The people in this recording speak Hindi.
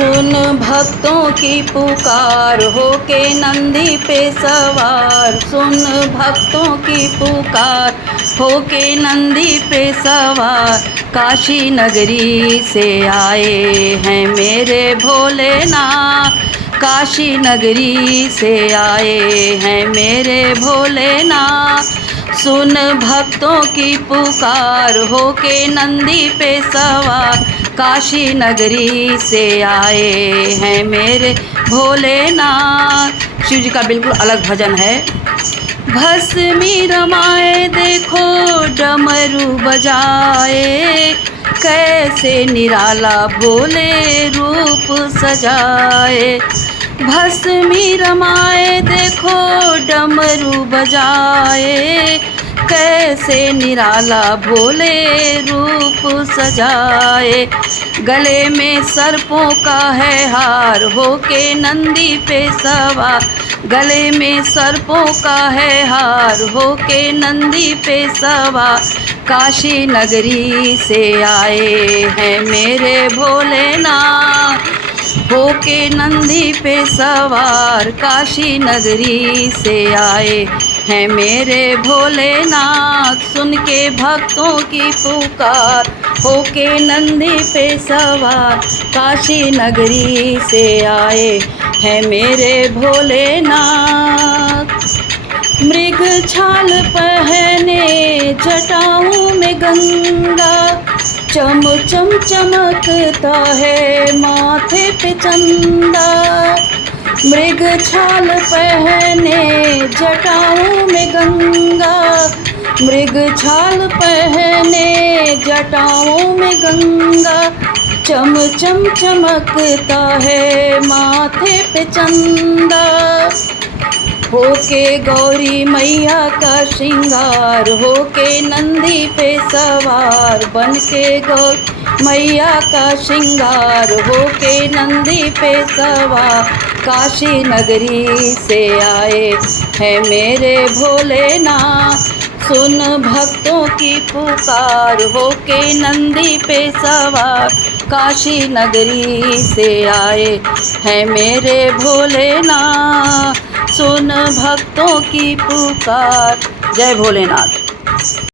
सुन भक्तों की पुकार होके नंदी पे सवार। सुन भक्तों की पुकार होके नंदी पे सवार। काशी नगरी से आए हैं मेरे भोलेनाथ। काशी नगरी से आए हैं मेरे भोलेनाथ। सुन भक्तों की पुकार होके नंदी पे सवार। काशी नगरी से आए हैं मेरे भोलेनाथ। शिव जी का बिल्कुल अलग भजन है। भस्मी रमाए देखो डमरू बजाए, कैसे निराला भोले रूप सजाए। भस्मी रमाए देखो डमरू बजाए, कैसे निराला भोले रूप सजाए। गले में सर्पों का है हार होके नंदी पे सवार। गले में सर्पों का है हार होके नंदी पे सवार। काशी नगरी से आए हैं मेरे भोलेनाथ होके नंदी पे सवार। काशी नगरी से आए हैं मेरे भोलेनाथ। सुन के भक्तों की पुकार होके नंदी पे सवार। काशी नगरी से आए हैं मेरे भोलेनाथ। मृग छाल पहने जटाओं में गंगा, चम चम चमकता है माथे पे चंदा। मृग छाल पहने जटाओं में गंगा, मृग छाल पहने जटाओं में गंगा। चम चम चमकता है माथे पे चंदा। होके गौरी मैया का श्रृंगार होके नंदी पे सवार। बन के गौरी मैया का श्रृंगार होके नंदी पे सवार। काशी नगरी से आए हैं मेरे भोलेनाथ। सुन भक्तों की पुकार होके नंदी पे सवार। काशी नगरी से आए हैं मेरे भोलेनाथ। सुन भक्तों की पुकार। जय भोलेनाथ।